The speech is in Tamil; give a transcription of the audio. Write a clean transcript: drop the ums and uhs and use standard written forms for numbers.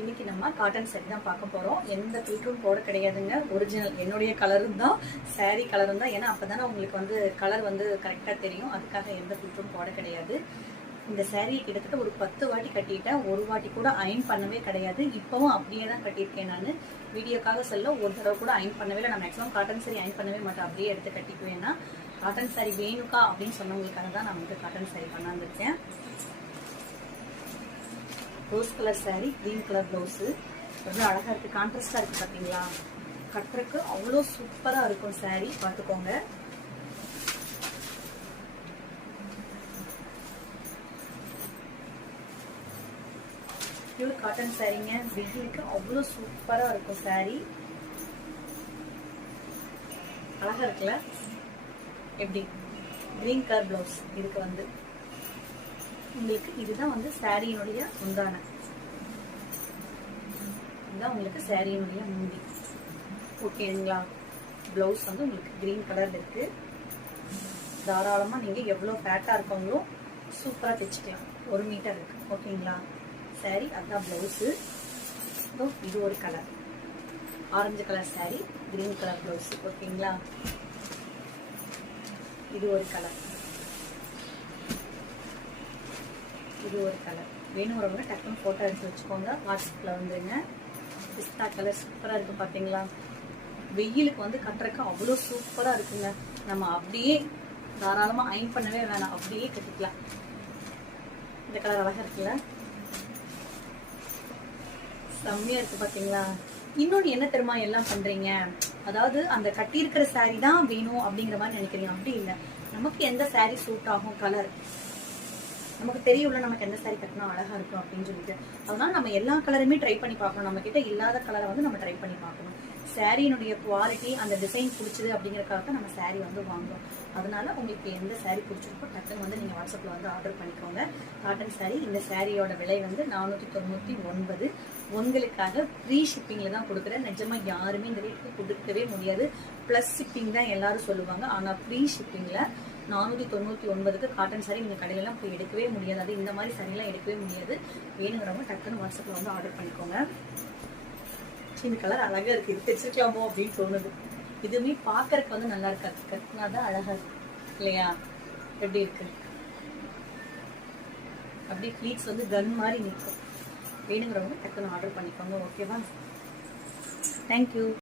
இன்னைக்கு நம்ம காட்டன் saree தான் பார்க்க போறோம். எந்த ஃபில்டரும் போட கிடையாதுங்க. ஒரிஜினல் என்னுடைய கலரும் தான், saree கலரும் தான். ஏன்னா அப்பதானே உங்களுக்கு வந்து கலர் வந்து கரெக்டா தெரியும். அதுக்காக எந்த ஃபில்டரும் போட கிடையாது. இந்த saree கிட்டத்தட்ட ஒரு 10 வாட்டி கட்டிட்டேன். ஒரு வாட்டி கூட அயன் பண்ணவே கிடையாது. இப்பவும் அப்படியே தான் கட்டியிருக்கேன். நான் வீடியோக்காக சொல்ல ஒரு தடவை கூட அயன் பண்ணவே இல்லை. நான் மேக்ஸிமம் காட்டன் saree அயன் பண்ணவே மாட்டேன், அப்படியே எடுத்து கட்டிக்குவேன்னா. காட்டன் saree வேணுக்கா அப்படின்னு சொன்னவங்களுக்காக தான் நான் வந்து காட்டன் saree பண்ணாந்துருக்கேன். Rose colour saree, green colour blouse. எவ்வளோ அழகாக இருக்குது, கான்ட்ராஸ்டாக இருக்குது பார்த்தீங்களா? கட்டுறதுக்கு அவ்வளோ சூப்பராக இருக்கும் saree, பார்த்துக்கோங்க. பியூர் காட்டன் சாரீங்க. வெயிலுக்கு அவ்வளோ சூப்பராக இருக்கும் saree. அழகாக இருக்குல்ல? எப்படி கிரீன் கலர் ப்ளவுஸ் இதுக்கு வந்து உங்களுக்கு இதுதான் வந்து சாரியினுடைய முந்தான. இதுதான் உங்களுக்கு சாரியினுடைய மூடி. ஓகேங்களா? பிளவுஸ் வந்து உங்களுக்கு கிரீன் கலர்ல இருக்கு. தாராளமா நீங்க எவ்வளவு ஃபேட்டா இருக்கவங்களோ சூப்பரா தைச்சுக்கலாம். 1 மீட்டர் இருக்கு. ஓகேங்களா? சாரி அதான் பிளவுஸ். இது ஒரு colour, orange colour sorry, green colour blouse. ஓகேங்களா? இது ஒரு கலர், இது ஒரு கலர். வேணுங்கிறவங்க டக்குன்னு ஃபோட்டோ எடுத்து வச்சுக்கோங்க, வாட்ஸ்அப்பில் வந்துருங்க. பிஸ்தா கலர் சூப்பராக இருக்குது பார்த்தீங்களா? வெயிலுக்கு வந்து கட்டுறதுக்கு அவ்வளோ சூப்பராக இருக்குங்க. நம்ம அப்படியே தாராளமாக அயன் பண்ணவே வேணாம், அப்படியே கட்டிக்கலாம். இந்த கலர் அழகாக இருக்குல்ல? செம்மையாக இருக்குது பார்த்தீங்களா? இன்னொன்று என்ன தெரியுமா எல்லாம் பண்ணுறீங்க, அதாவது அந்த கட்டியிருக்கிற சாரீ தான் வேணும் அப்படிங்கிற மாதிரி நினைக்கிறீங்க. அப்படி இல்லை, நமக்கு எந்த சாரீ சூட் ஆகும், கலர் நமக்கு தெரியும்ல, நமக்கு எந்த சாரீ கட்டினா அழகா இருக்கும் அப்படின்னு சொல்லிட்டு. அதனால நம்ம எல்லா கலருமே ட்ரை பண்ணி பார்க்கணும். நம்ம கிட்ட இல்லாத கலரை வந்து நம்ம ட்ரை பண்ணி பார்க்கணும். சாரியினுடைய குவாலிட்டி, அந்த டிசைன் பிடிச்சது அப்படிங்கறதுக்காக தான் நம்ம சாரீ வந்து வாங்குறோம். அதனால உங்களுக்கு எந்த சாரீ பிடிச்சிருக்கோ டக்குன்னு வந்து நீங்க வாட்ஸ்அப்ல வந்து ஆர்டர் பண்ணிக்கோங்க. காட்டன் சாரீ. இந்த சாரியோட விலை வந்து 499. உங்களுக்காக ஃப்ரீ ஷிப்பிங்ல தான் கொடுக்குறேன். நிஜமா யாருமே இந்த ரேட்டுக்கு கொடுக்கவே முடியாது. பிளஸ் ஷிப்பிங் தான் எல்லாரும் சொல்லுவாங்க, ஆனா ஃப்ரீ ஷிப்பிங்ல 499க்கு காட்டன் சாரீ நீங்க கடையிலலாம் போய் எடுக்கவே முடியாது. அது இந்த மாதிரி சாரீலாம் எடுக்கவே முடியாது. வேணுங்கிறவங்க டக்குன்னு வாட்ஸ்அப்ல வந்து ஆர்டர் பண்ணிக்கோங்க. இந்த கலர் அழகா இருக்கு, இது தைச்சிருக்கலாமோ அப்படின்னு தோணுது. இதுவுமே பாக்குறதுக்கு வந்து நல்லா இருக்காது, கட்டினாதான் அழகா இருக்கு இல்லையா? எப்படி இருக்கு? அப்படியே ஃபிளீட்ஸ் வந்து கன் மாதிரி நிற்கும். வேணுங்கிறவங்க டக்குன்னு ஆர்டர் பண்ணிக்கோங்க. ஓகேவா? தேங்க்யூ.